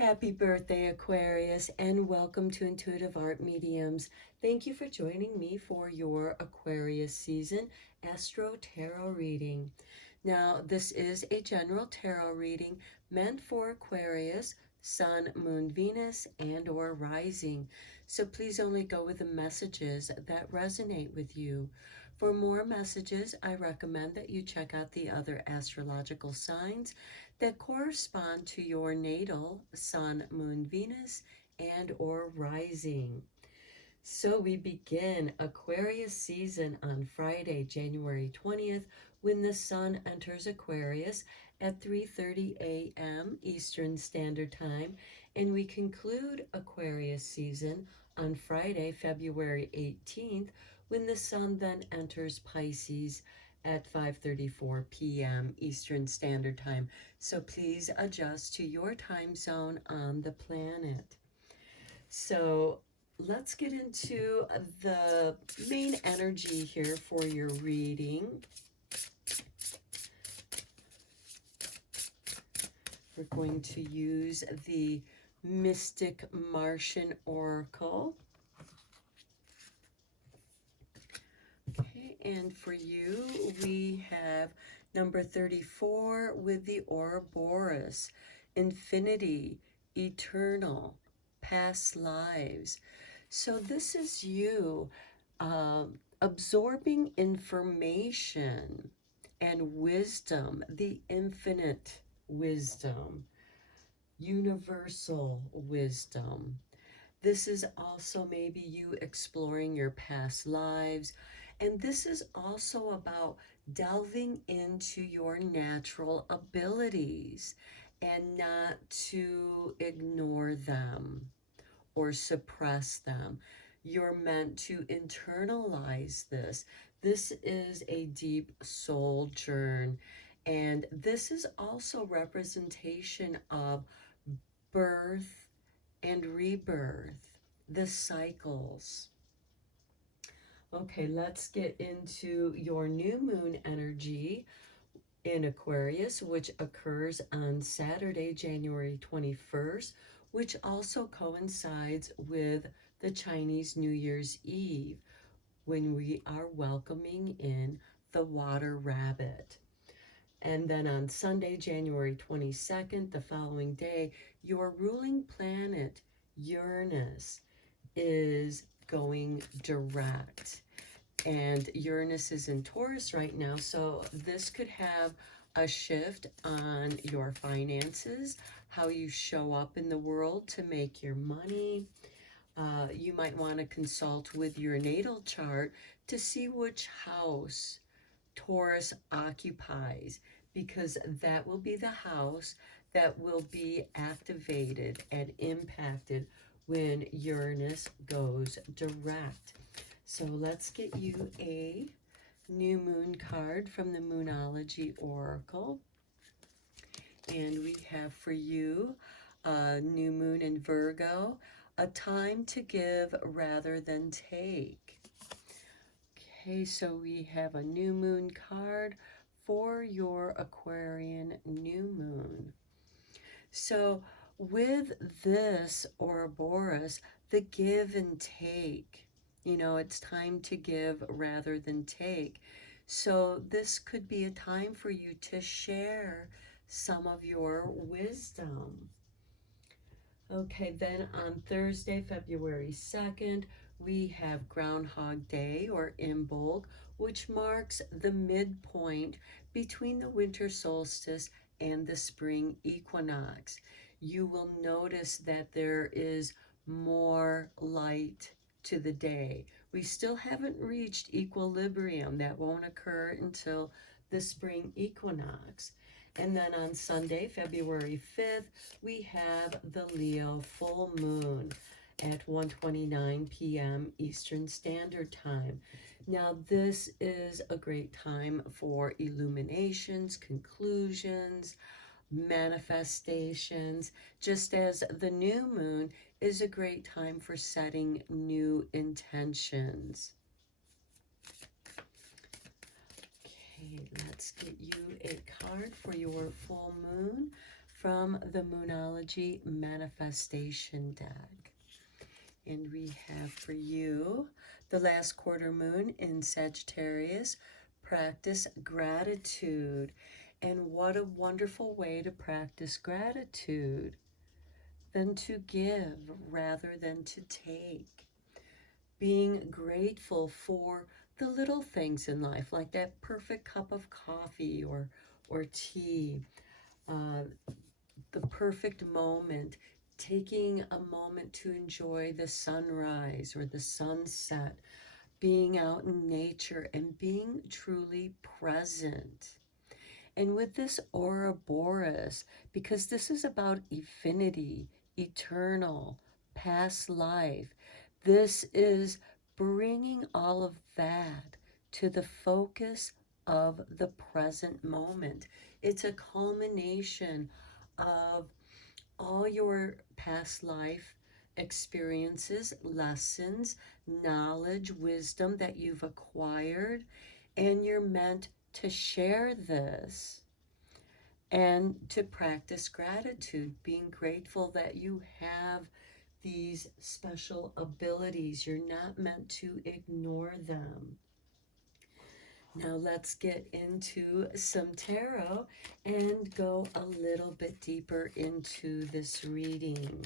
Happy birthday, Aquarius, and welcome to Intuitive Art Mediums. Thank you for joining me for your Aquarius season Astro-Tarot reading. Now, this is a general tarot reading meant for Aquarius, Sun, Moon, Venus, and or rising. So please only go with the messages that resonate with you. For more messages, I recommend that you check out the other astrological signs that correspond to your natal Sun, Moon, Venus, and or rising. So we begin Aquarius season on Friday, January 20th, when the Sun enters Aquarius at 3:30 a.m. Eastern Standard Time, and we conclude Aquarius season on Friday, February 18th, when the Sun then enters Pisces at 5:34 p.m. Eastern Standard Time. So please adjust to your time zone on the planet. So let's get into the main energy here for your reading. We're going to use the Mystic Martian Oracle. Okay, and for you, we have number 34 with the Ouroboros, Infinity, Eternal, Past Lives. So this is you absorbing information and wisdom, the infinite wisdom, universal wisdom. This is also maybe you exploring your past lives. And this is also about delving into your natural abilities and not to ignore them or suppress them. You're meant to internalize this. This is a deep sojourn. And this is also representation of birth and rebirth, the cycles. Okay, let's get into your new moon energy in Aquarius, which occurs on Saturday, January 21st, which also coincides with the Chinese New Year's Eve, when we are welcoming in the water rabbit. And then on Sunday, January 22nd, the following day, your ruling planet, Uranus, is going direct. And Uranus is in Taurus right now, so this could have a shift on your finances, how you show up in the world to make your money. You might want to consult with your natal chart to see which house Taurus occupies, because that will be the house that will be activated and impacted when Uranus goes direct. So let's get you a new moon card from the Moonology Oracle. And we have for you a new moon in Virgo, a time to give rather than take. Okay, so we have a new moon card for your Aquarian new moon. So with this Ouroboros, the give and take, you know, it's time to give rather than take. So this could be a time for you to share some of your wisdom. Okay, then on Thursday, February 2nd, we have Groundhog Day, or Imbolc, which marks the midpoint between the winter solstice and the spring equinox. You will notice that there is more light to the day. We still haven't reached equilibrium. That won't occur until the spring equinox. And then on Sunday, February 5th, we have the Leo full moon at 1:29 p.m. Eastern Standard Time. Now, this is a great time for illuminations, conclusions, manifestations, just as the new moon is a great time for setting new intentions. Okay, let's get you a card for your full moon from the Moonology Manifestation deck. And we have for you the last quarter moon in Sagittarius. Practice gratitude. And what a wonderful way to practice gratitude than to give rather than to take. Being grateful for the little things in life, like that perfect cup of coffee or tea, uh, the perfect moment, taking a moment to enjoy the sunrise or the sunset, being out in nature and being truly present. And with this Ouroboros, because this is about infinity, eternal, past life, this is bringing all of that to the focus of the present moment. It's a culmination of all your past life experiences, lessons, knowledge, wisdom that you've acquired, and you're meant to share this and to practice gratitude, being grateful that you have these special abilities. You're not meant to ignore them. Now let's get into some tarot and go a little bit deeper into this reading.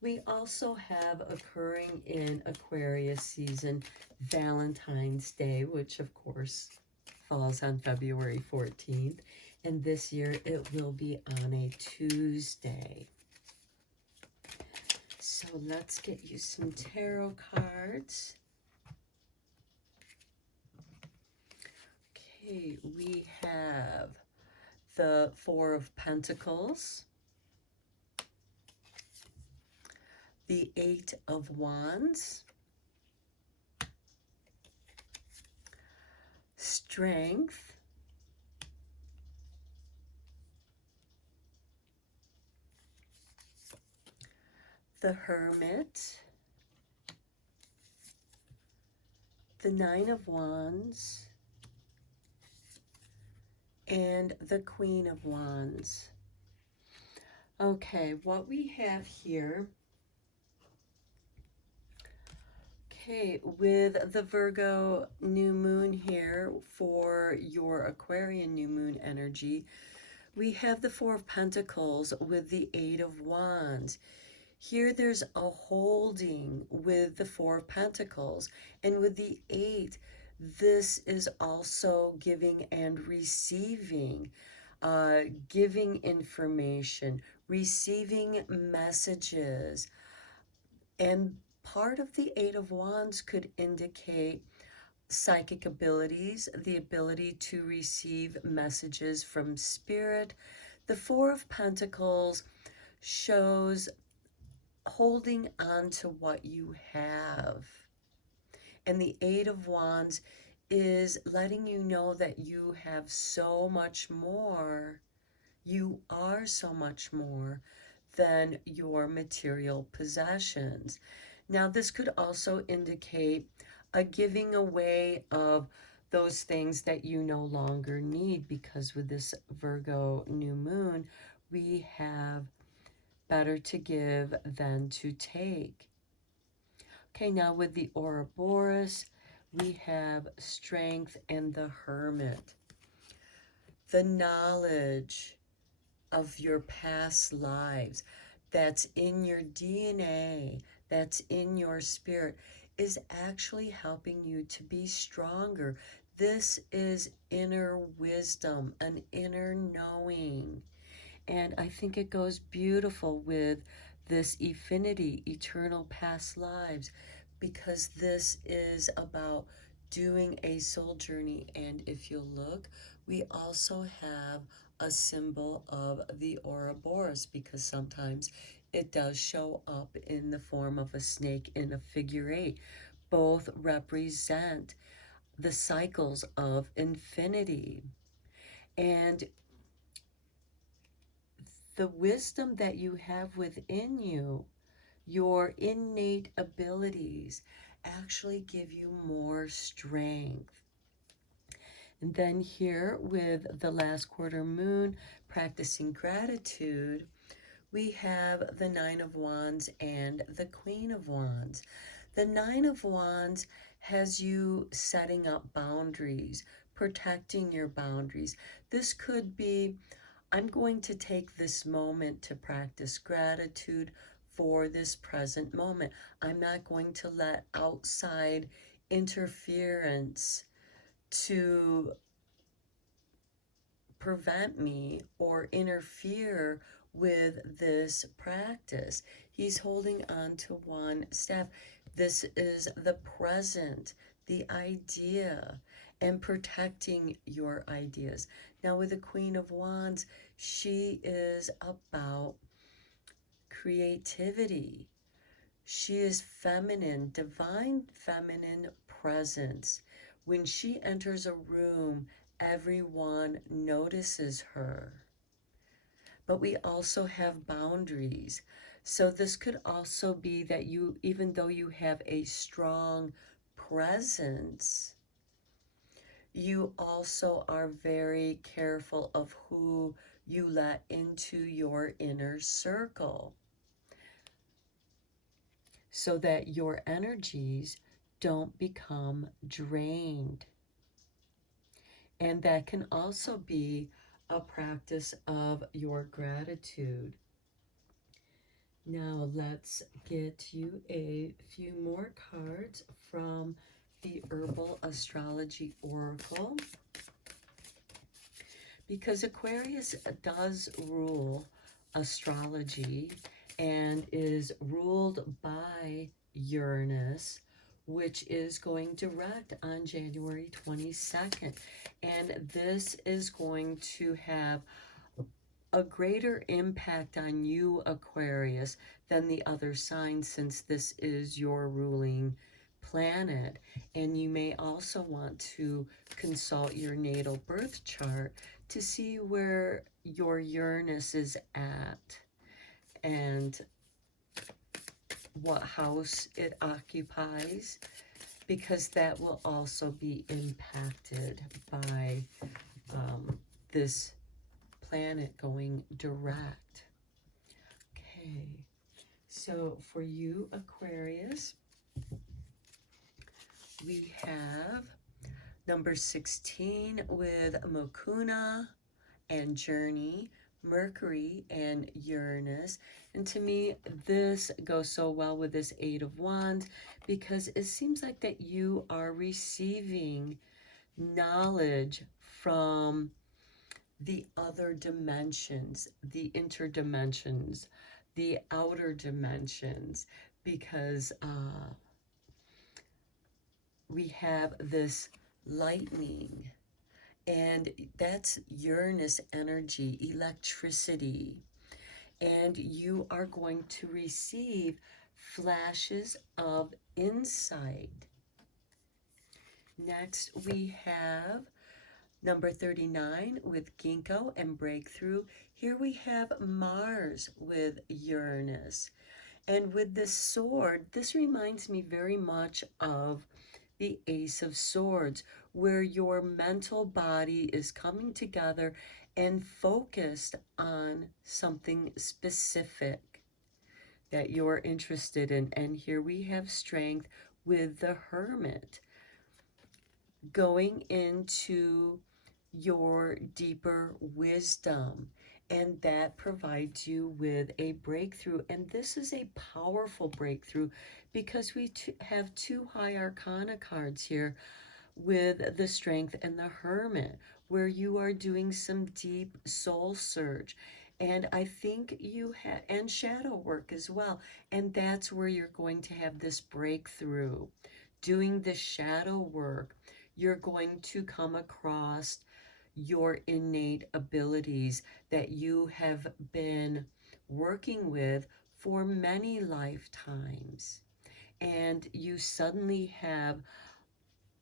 We also have occurring in Aquarius season Valentine's Day, which of course falls on February 14th. And this year it will be on a Tuesday. So let's get you some tarot cards. Okay, we have the Four of Pentacles, the Eight of Wands, Strength, the Hermit, the Nine of Wands, and the Queen of Wands. Okay, what we have here, okay, with the Virgo new moon here for your Aquarian new moon energy, we have the Four of Pentacles with the Eight of Wands. Here there's a holding with the Four of Pentacles, and with the Eight, this is also giving and receiving, giving information, receiving messages. And part of the Eight of Wands could indicate psychic abilities, the ability to receive messages from spirit. The Four of Pentacles shows holding on to what you have. And the Eight of Wands is letting you know that you have so much more. You are so much more than your material possessions. Now, this could also indicate a giving away of those things that you no longer need, because with this Virgo new moon, we have better to give than to take. Okay, now with the Ouroboros, we have Strength and the Hermit. The knowledge of your past lives that's in your DNA, that's in your spirit, is actually helping you to be stronger. This is inner wisdom, an inner knowing. And I think it goes beautiful with this infinity, eternal past lives, because this is about doing a soul journey. And if you look, we also have a symbol of the Ouroboros, because sometimes it does show up in the form of a snake in a figure eight. Both represent the cycles of infinity. And the wisdom that you have within you, your innate abilities, actually give you more strength. And then here with the last quarter moon, practicing gratitude, we have the Nine of Wands and the Queen of Wands. The Nine of Wands has you setting up boundaries, protecting your boundaries. This could be, I'm going to take this moment to practice gratitude for this present moment. I'm not going to let outside interference to prevent me or interfere with this practice. He's holding on to one staff. This is the present, the idea, and protecting your ideas. Now, with the Queen of Wands, she is about creativity. She is feminine, divine feminine presence. When she enters a room, everyone notices her. But we also have boundaries. So this could also be that you, even though you have a strong presence, you also are very careful of who you let into your inner circle, so that your energies don't become drained. And that can also be a practice of your gratitude. Now let's get you a few more cards from the Herbal Astrology Oracle, because Aquarius does rule astrology and is ruled by Uranus, which is going direct on January 22nd. And this is going to have a greater impact on you, Aquarius, than the other signs, since this is your ruling planet. And you may also want to consult your natal birth chart to see where your Uranus is at and what house it occupies, because that will also be impacted by this planet going direct. Okay, so for you, Aquarius, we have number 16 with Mukuna and Journey, Mercury and Uranus. And to me, this goes so well with this Eight of Wands, because it seems like that you are receiving knowledge from the other dimensions, the interdimensions, the outer dimensions, because we have this lightning, and that's Uranus energy, electricity. And you are going to receive flashes of insight. Next, we have number 39 with Ginkgo and Breakthrough. Here we have Mars with Uranus. And with this sword, this reminds me very much of the Ace of Swords, where your mental body is coming together and focused on something specific that you're interested in. And here we have Strength with the Hermit, going into your deeper wisdom, and that provides you with a breakthrough. And this is a powerful breakthrough, because we have two high arcana cards here with the Strength and the Hermit, where you are doing some deep soul search. And I think you have, and shadow work as well. And that's where you're going to have this breakthrough. Doing the shadow work, you're going to come across your innate abilities that you have been working with for many lifetimes. And you suddenly have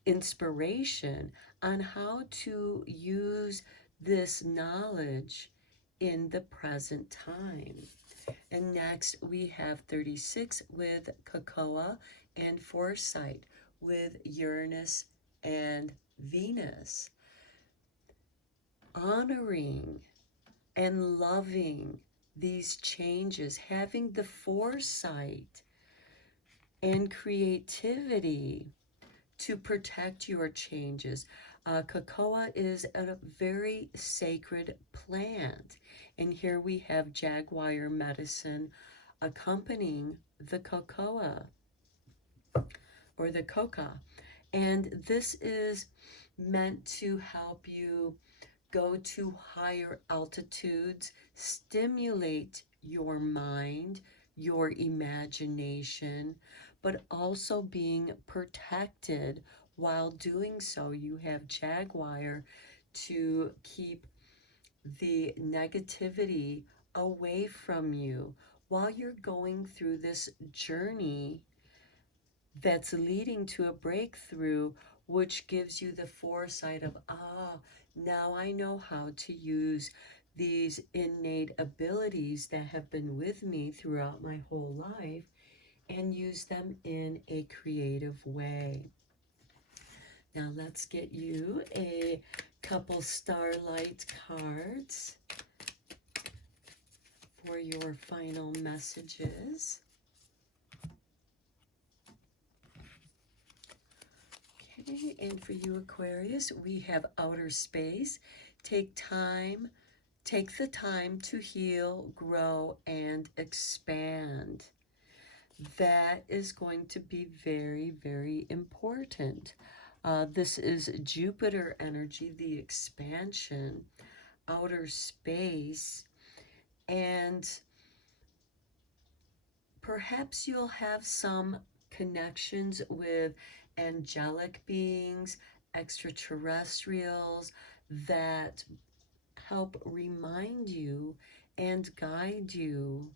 inspiration on how to use this knowledge in the present time. And next we have 36 with Cocoa and Foresight with Uranus and Venus. honoring and loving these changes, having the foresight and creativity to protect your changes. Cocoa is a very sacred plant. And here we have jaguar medicine accompanying the cocoa or the coca. And this is meant to help you go to higher altitudes, stimulate your mind, your imagination, but also being protected while doing so. You have jaguar to keep the negativity away from you while you're going through this journey that's leading to a breakthrough, which gives you the foresight of, now I know how to use these innate abilities that have been with me throughout my whole life and use them in a creative way. Now let's get you a couple starlight cards for your final messages. Okay, and for you Aquarius, we have outer space. Take the time to heal, grow, and expand. That is going to be very, very important. This is Jupiter energy, the expansion, outer space, and perhaps you'll have some connections with angelic beings, extraterrestrials that help remind you and guide you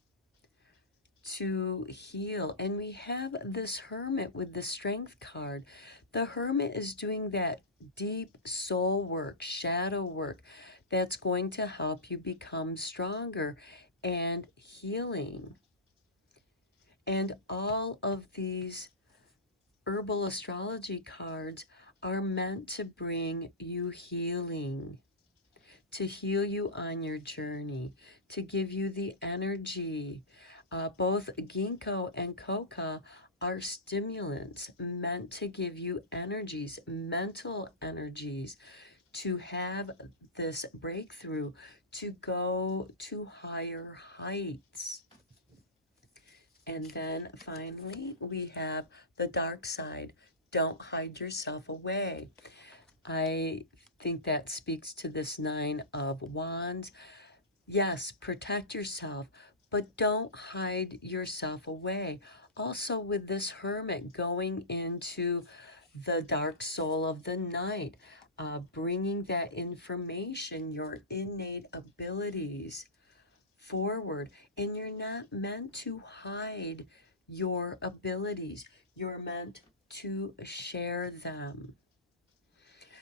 to heal. And we have this Hermit with the Strength card. The Hermit is doing that deep soul work, shadow work, that's going to help you become stronger and healing. And all of these herbal astrology cards are meant to bring you healing, to heal you on your journey, to give you the energy. Both ginkgo and coca are stimulants meant to give you energies, mental energies, to have this breakthrough, to go to higher heights. And then finally, we have the dark side. Don't hide yourself away. I think that speaks to this Nine of Wands. Yes, protect yourself, but don't hide yourself away. Also with this Hermit going into the dark soul of the night, bringing that information, your innate abilities forward. And you're not meant to hide your abilities. You're meant to share them.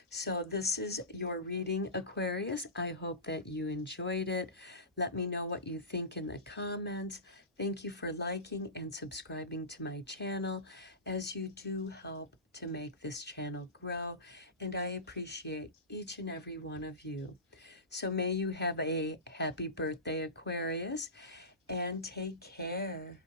So this is your reading, Aquarius. I hope that you enjoyed it. Let me know what you think in the comments. Thank you for liking and subscribing to my channel, as you do help to make this channel grow, and I appreciate each and every one of you. So may you have a happy birthday, Aquarius, and take care.